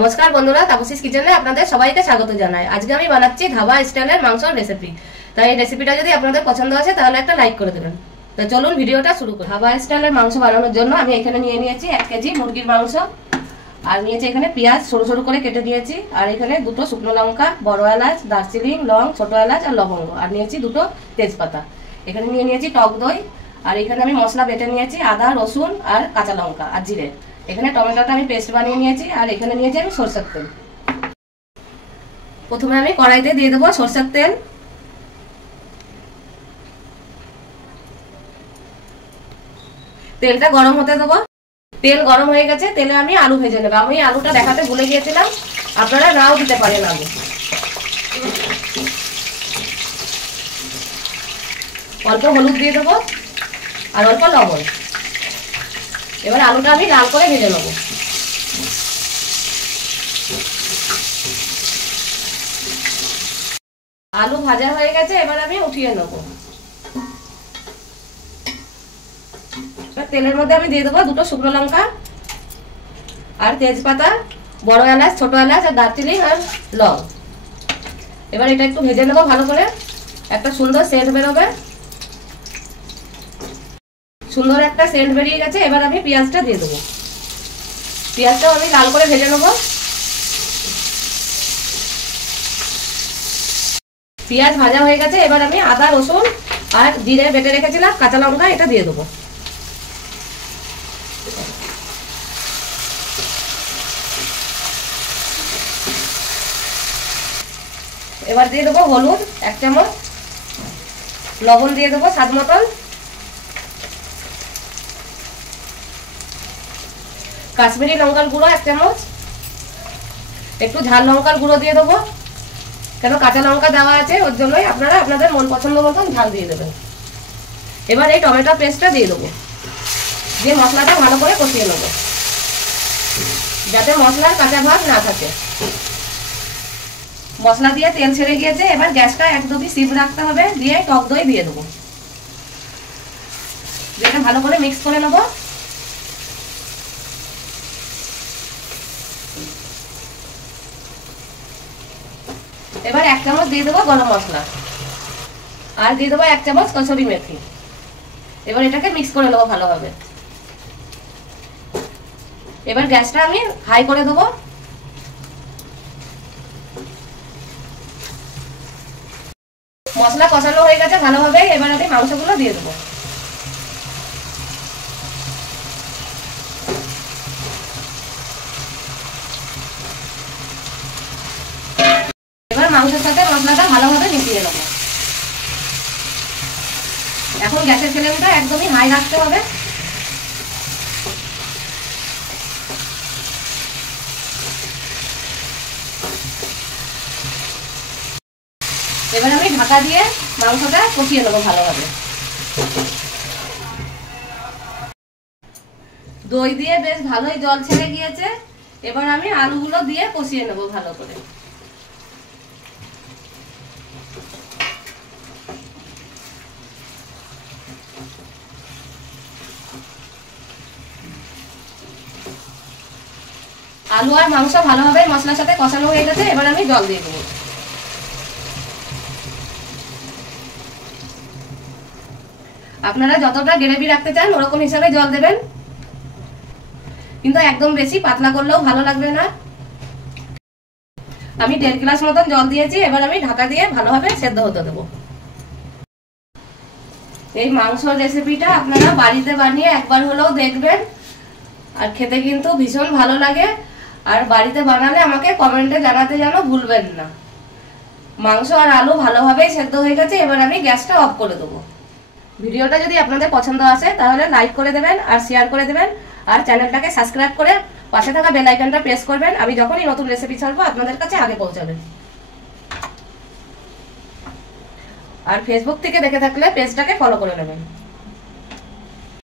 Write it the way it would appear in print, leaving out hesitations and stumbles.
নমস্কার বন্ধুরা, তাপসীস কিচেনে আপনাদের সবাইকে স্বাগত জানাই। আজকে আমি বানাচ্ছি ধাবা স্টাইলের মাংসের রেসিপি। তাই এই রেসিপিটা যদি আপনাদের পছন্দ আছে তাহলে একটা লাইক করে দেবেন। তো চলুন ভিডিওটা শুরু করি। ধাবা স্টাইলের মাংস বানানোর জন্য আমি এখানে নিয়ে নিয়েছি 1 কেজি মুরগির মাংস, আর নিয়েছি এখানে পেঁয়াজ সরু সরু করে কেটে নিয়েছি, আর এখানে দুটো শুকনো লঙ্কা, বড় এলাচ, দারচিনি, লং, ছোট এলাচ আর লবঙ্গ, আর নিয়েছি দুটো তেজপাতা। এখানে নিয়ে নিয়েছি টক দই, আর এখানে আমি মশলা বেটে নিয়েছি আদা, রসুন আর কাঁচা লঙ্কা আর জিরে। এখানে টমেটোটা আমি পেস্ট বানিয়ে নিয়েছি, আর এখানে নিয়েছি আমি সরষের তেল। প্রথমে আমি কড়াইতে দিয়ে দেবো সরষের তেল। তেলটা গরম হতে দেবো। তেল গরম হয়ে গেছে, তেলে আমি আলু ভেজে নেবো। আমি আলুটা দেখাতে ভুলে গিয়েছিলাম, আপনারা নাও দিতে পারেন আলু। অল্প হলুদ দিয়ে দেবো আর অল্প লবণ। এবার আলুটা আমি লাল করে ভেজে নেবো। আলু ভাজা হয়ে গেছে, এবার আমি উঠিয়ে নেবো। তেলের মধ্যে আমি দিয়ে দেবো দুটো শুকনো লঙ্কা আর তেজপাতা, বড় এলাচ, ছোট এলাচ আর দারচিনি আর লং। এবার এটা একটু ভেজে নেবো ভালো করে, একটা সুন্দর সেন্ট বেরোবে। সুন্দর একটা সেন্ট বেরিয়ে গেছে, এবার আমি পেঁয়াজটা দিয়ে দেবো। পেঁয়াজটাও আমি লাল করে ভেজে নেবো। পেঁয়াজ ভাজা হয়ে গেছে, এবার আমি আদা, রসুন আর জিরে বেটে রেখেছিলাম, কাঁচা লঙ্কা এটা দিয়ে দেবো। এবার দিয়ে দেবো হলুদ 1 চামচ, লবণ দিয়ে দেবো স্বাদ মতন, কাশ্মীরি লঙ্কার গুঁড়ো 1 চামচ, একটু ঝাল লঙ্কার গুঁড়ো দিয়ে দেবো, কেন কাঁচা লঙ্কা দেওয়া আছে ওর জন্যই আপনারা আপনাদের মন পছন্দ মতন ঝাল দিয়ে দেবেন। এবার এই টমেটো পেস্টটা দিয়ে দেবো, দিয়ে মশলাটা ভালো করে কষিয়ে নেবো যাতে মশলার কাঁচা ভাব না থাকে। মশলা দিয়ে তেল ছেড়ে গিয়েছে, এবার গ্যাসটা একদমই সিম রাখতে হবে, দিয়ে টক দই দিয়ে দেবো। এটা ভালো করে মিক্স করে নেবো। এবার 1 চামচ দিয়ে দেবো গরম মশলা, আর দিয়ে দেবো 1 চামচ কসুরি মেথি। এবার এটাকে মিক্স করে নেবো ভালোভাবে। এবার গ্যাসটা আমি হাই করে দেবো। মশলা কষানো হয়ে গেছে ভালোভাবে, এবার আমি মাংসগুলো দিয়ে দেবো। এবার মাংসের সাথে মশলাটা ভালোভাবে মিশিয়ে নেবো। এখন গ্যাসের ফ্লেমটা একদমই হাই রাখতে হবে। এবার আমি ঢাকা দিয়ে মাংসটা কষিয়ে নেবো ভালোভাবে। দই দিয়ে বেশ ভালোই জল ছেড়ে গিয়েছে, এবার আমি আলুগুলো দিয়ে কষিয়ে নেবো ভালো করে। আলু আর মাংস ভালোভাবে মশলার সাথে কষানো হয়ে গেছে, এবার আমি জল দিয়ে দেবো। আপনারা যতটা গ্রেভি রাখতে চান ওরকম হিসাবে জল দেবেন, কিন্তু একদম বেশি পাতলা করলেও ভালো লাগবে না। আমি 1.5 গ্লাস মতন জল দিয়েছি, এবার আমি ঢাকা দিয়ে ভালোভাবে সেদ্ধ হতে দেবো। এই মাংসর রেসিপিটা আপনারা বাড়িতে বানিয়ে একবার হলেও দেখবেন, আর খেতে কিন্তু ভীষণ ভালো লাগে। আর বাড়িতে বানালে আমাকে কমেন্টে জানাতে যেন ভুলবেন না। মাংস আর আলু ভালোভাবেই সেদ্ধ হয়ে গেছে, এবার আমি গ্যাসটা অফ করে দেবো। ভিডিওটা যদি আপনাদের পছন্দ আসে তাহলে লাইক করে দেবেন আর শেয়ার করে দেবেন, আর চ্যানেলটাকে সাবস্ক্রাইব করে পাশে থাকা বেল আইকনটা প্রেস করবেন। আমি যখনই নতুন রেসিপি ছাড়বো আপনাদের কাছে আগে পৌঁছাবে। আর ফেসবুক থেকে দেখে থাকলে পেজটাকে ফলো করে নেবেন।